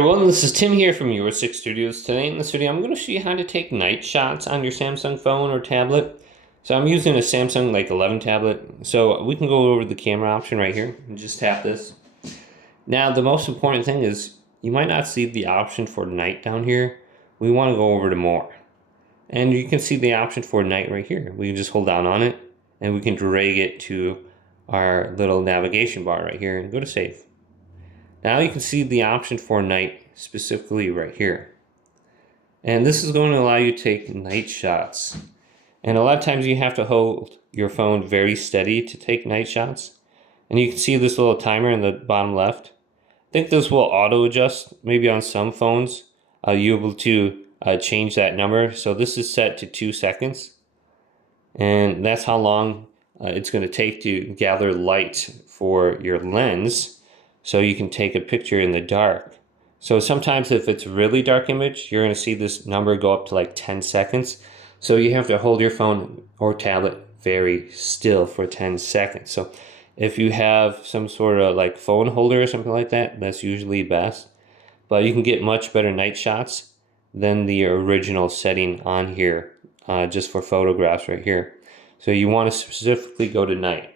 Everyone, this is Tim here from Your Six Studios. Today in this video, I'm going to show you how to take night shots on your Samsung phone or tablet. So I'm using a Samsung 11 tablet. So we can go over the camera option right here and just tap this. Now the most important thing is you might not see the option for night down here. We want to go over to more. And you can see the option for night right here. We can just hold down on it and we can drag it to our little navigation bar right here and go to save. Now you can see the option for night specifically right here. And this is going to allow you to take night shots. And a lot of times you have to hold your phone very steady to take night shots. And you can see this little timer in the bottom left. I think this will auto adjust. Maybe on some phones you're able to change that number. So this is set to 2 seconds. And that's how long it's going to take to gather light for your lens, so you can take a picture in the dark. So sometimes if it's a really dark image, you're going to see this number go up to like 10 seconds. So you have to hold your phone or tablet very still for 10 seconds. So if you have some sort of like phone holder or something like that, that's usually best. But you can get much better night shots than the original setting on here, just for photographs right here. So you want to specifically go to night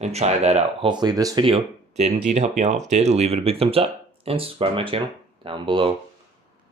and try that out. Hopefully this video did indeed help you out. If it did, leave it a big thumbs up and subscribe to my channel down below.